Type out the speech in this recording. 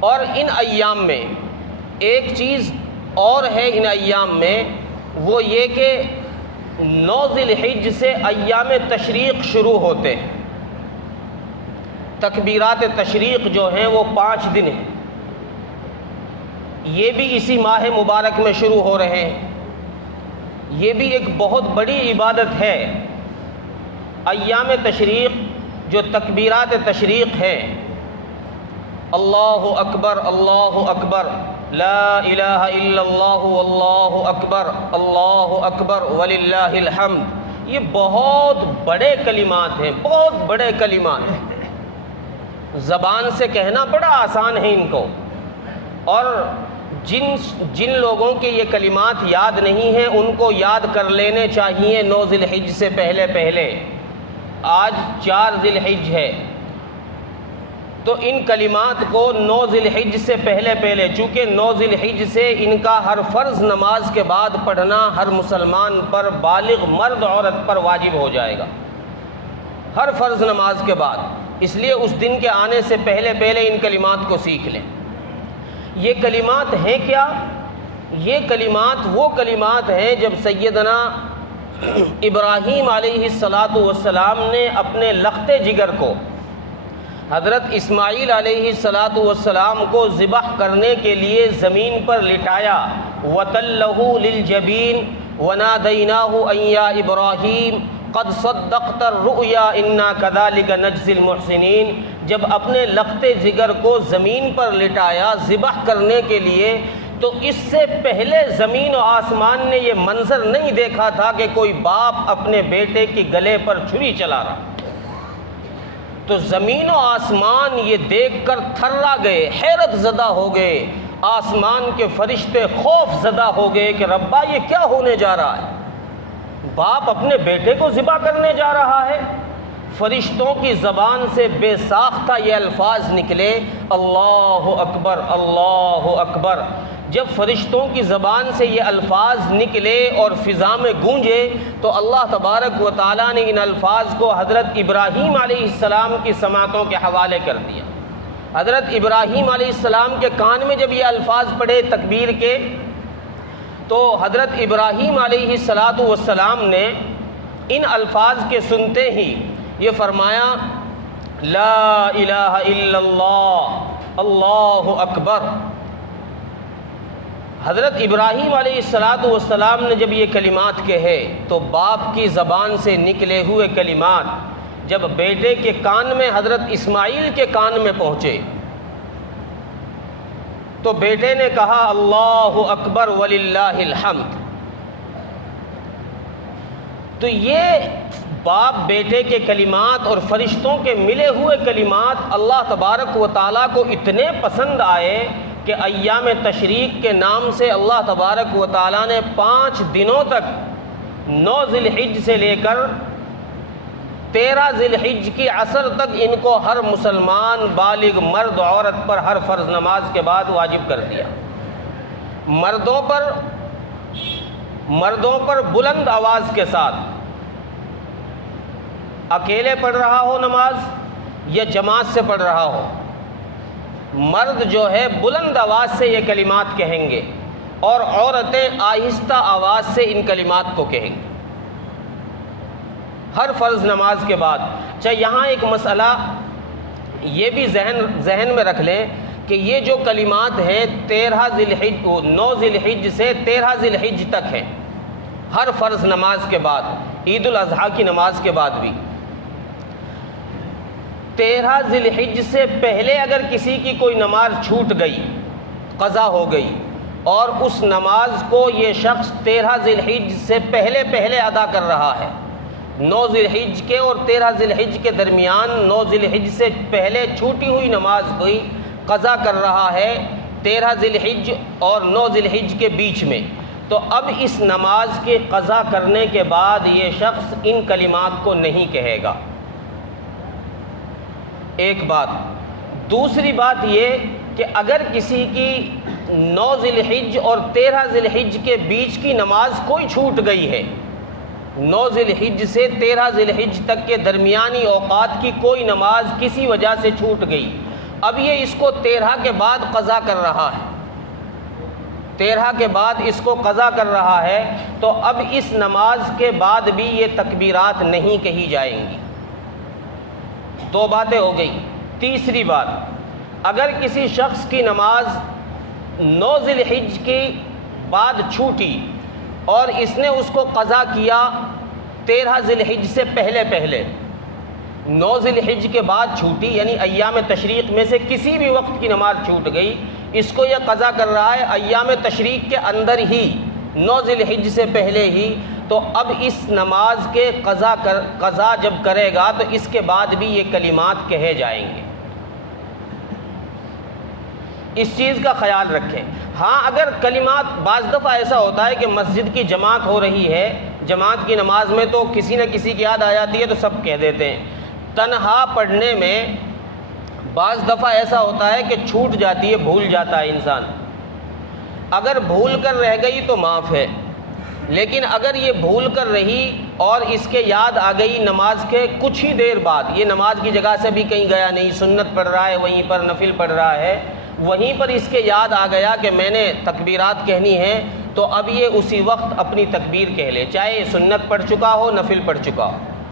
اور ان ایام میں ایک چیز اور ہے ان ایام میں، وہ یہ کہ 9 ذی الحجہ سے ایام تشریق شروع ہوتے ہیں۔ تکبیرات تشریق جو ہیں وہ 5 دن ہیں، یہ بھی اسی ماہ مبارک میں شروع ہو رہے ہیں۔ یہ بھی ایک بہت بڑی عبادت ہے۔ ایام تشریق جو تکبیرات تشریق ہیں، اللہ اکبر اللہ اکبر، لا الہ الا اللہ واللہ اکبر، اللہ اکبر وللہ الحمد، یہ بہت بڑے کلمات ہیں، بہت بڑے کلمات ہیں۔ زبان سے کہنا بڑا آسان ہے ان کو، اور جن لوگوں کے یہ کلمات یاد نہیں ہیں ان کو یاد کر لینے چاہیے 9 ذی الحجہ سے پہلے۔ آج 4 ذی الحجہ ہے، تو ان کلمات کو 9 ذی الحجہ سے پہلے، چونکہ 9 ذی الحجہ سے ان کا ہر فرض نماز کے بعد پڑھنا ہر مسلمان پر، بالغ مرد عورت پر واجب ہو جائے گا، ہر فرض نماز کے بعد۔ اس لیے اس دن کے آنے سے پہلے ان کلمات کو سیکھ لیں۔ یہ کلمات ہیں کیا؟ یہ کلمات وہ کلمات ہیں جب سیدنا ابراہیم علیہ السلام نے اپنے لخت جگر کو، حضرت اسماعیل علیہ السلام کو ذبح کرنے کے لیے زمین پر لٹایا، وَتَلَّهُ لِلْجَبِينِ وَنَادَيْنَاهُ أَن يَا إِبْرَاهِيمُ قَدْ صَدَّقْتَ الرُّؤْيَا إِنَّا كَذَلِكَ نَجْزِي الْمُحْسِنِينَ۔ جب اپنے لخت جگر کو زمین پر لٹایا ذبح کرنے کے لیے، تو اس سے پہلے زمین و آسمان نے یہ منظر نہیں دیکھا تھا کہ کوئی باپ اپنے بیٹے کے گلے پر چھری چلا رہا۔ تو زمین و آسمان یہ دیکھ کر تھرا گئے، حیرت زدہ ہو گئے، آسمان کے فرشتے خوف زدہ ہو گئے کہ ربا یہ کیا ہونے جا رہا ہے، باپ اپنے بیٹے کو ذبح کرنے جا رہا ہے۔ فرشتوں کی زبان سے بے ساختہ یہ الفاظ نکلے، اللہ اکبر اللہ اکبر۔ جب فرشتوں کی زبان سے یہ الفاظ نکلے اور فضا میں گونجے، تو اللہ تبارک و تعالیٰ نے ان الفاظ کو حضرت ابراہیم علیہ السلام کی سماعتوں کے حوالے کر دیا۔ حضرت ابراہیم علیہ السلام کے کان میں جب یہ الفاظ پڑھے تکبیر کے، تو حضرت ابراہیم علیہ السلام نے ان الفاظ کے سنتے ہی یہ فرمایا، لا الہ الا اللہ اللہ اکبر۔ حضرت ابراہیم علیہ السلام نے جب یہ کلمات کہے، تو باپ کی زبان سے نکلے ہوئے کلمات جب بیٹے کے کان میں، حضرت اسماعیل کے کان میں پہنچے، تو بیٹے نے کہا اللہ اکبر وللہ الحمد۔ تو یہ باپ بیٹے کے کلمات اور فرشتوں کے ملے ہوئے کلمات اللہ تبارک و تعالیٰ کو اتنے پسند آئے کہ ایام تشریق کے نام سے اللہ تبارک و تعالیٰ نے 5 دنوں تک 9 ذی الحجہ سے لے کر 13 ذی الحجہ کی عصر تک ان کو ہر مسلمان بالغ مرد عورت پر ہر فرض نماز کے بعد واجب کر دیا۔ مردوں پر بلند آواز کے ساتھ، اکیلے پڑھ رہا ہو نماز یا جماعت سے پڑھ رہا ہو، مرد جو ہے بلند آواز سے یہ کلمات کہیں گے، اور عورتیں آہستہ آواز سے ان کلمات کو کہیں گے ہر فرض نماز کے بعد۔ اچھا، یہاں ایک مسئلہ یہ بھی ذہن میں رکھ لیں کہ یہ جو کلمات ہیں 9 ذی الحجہ سے 13 ذی الحجہ تک ہیں، ہر فرض نماز کے بعد، عید الاضحیٰ کی نماز کے بعد بھی۔ 13 ذی الحجہ سے پہلے اگر کسی کی کوئی نماز چھوٹ گئی، قضا ہو گئی، اور اس نماز کو یہ شخص 13 ذی الحجہ سے پہلے ادا کر رہا ہے، 9 ذی الحجہ کے اور 13 ذی الحجہ کے درمیان 9 ذی الحجہ سے پہلے چھوٹی ہوئی نماز کوئی قضا کر رہا ہے 13 ذی الحجہ اور 9 ذی الحجہ کے بیچ میں، تو اب اس نماز کے قضا کرنے کے بعد یہ شخص ان کلمات کو نہیں کہے گا۔ ایک بات۔ دوسری بات یہ کہ اگر کسی کی 9 ذی الحجہ اور 13 ذی الحجہ کے بیچ کی نماز کوئی چھوٹ گئی ہے، 9 ذی الحجہ سے 13 ذی الحجہ تک کے درمیانی اوقات کی کوئی نماز کسی وجہ سے چھوٹ گئی، اب یہ اس کو 13 کے بعد قضا کر رہا ہے، 13 کے بعد اس کو قضا کر رہا ہے، تو اب اس نماز کے بعد بھی یہ تکبیرات نہیں کہی جائیں گی۔ دو باتیں ہو گئی۔ تیسری بات، اگر کسی شخص کی نماز 9 ذی الحجہ کے بعد چھوٹی اور اس نے اس کو قضا کیا 13 ذی الحجہ سے پہلے 9 ذی الحجہ کے بعد چھوٹی، یعنی ایام تشریق میں سے کسی بھی وقت کی نماز چھوٹ گئی، اس کو یہ قضا کر رہا ہے ایام تشریق کے اندر ہی، 9 ذی الحجہ سے پہلے ہی، تو اب اس نماز کے قضا جب کرے گا تو اس کے بعد بھی یہ کلمات کہے جائیں گے۔ اس چیز کا خیال رکھیں۔ ہاں اگر کلمات، بعض دفعہ ایسا ہوتا ہے کہ مسجد کی جماعت ہو رہی ہے، جماعت کی نماز میں تو کسی نہ کسی کی یاد آ جاتی ہے تو سب کہہ دیتے ہیں۔ تنہا پڑھنے میں بعض دفعہ ایسا ہوتا ہے کہ چھوٹ جاتی ہے، بھول جاتا ہے انسان۔ اگر بھول کر رہ گئی تو معاف ہے، لیکن اگر یہ بھول کر رہی اور اس کے یاد آ گئی نماز کے کچھ ہی دیر بعد، یہ نماز کی جگہ سے بھی کہیں گیا نہیں، سنت پڑھ رہا ہے، وہیں پر نفل پڑھ رہا ہے، وہیں پر اس کے یاد آ گیا کہ میں نے تکبیرات کہنی ہے، تو اب یہ اسی وقت اپنی تکبیر کہہ لے، چاہے سنت پڑھ چکا ہو، نفل پڑھ چکا ہو۔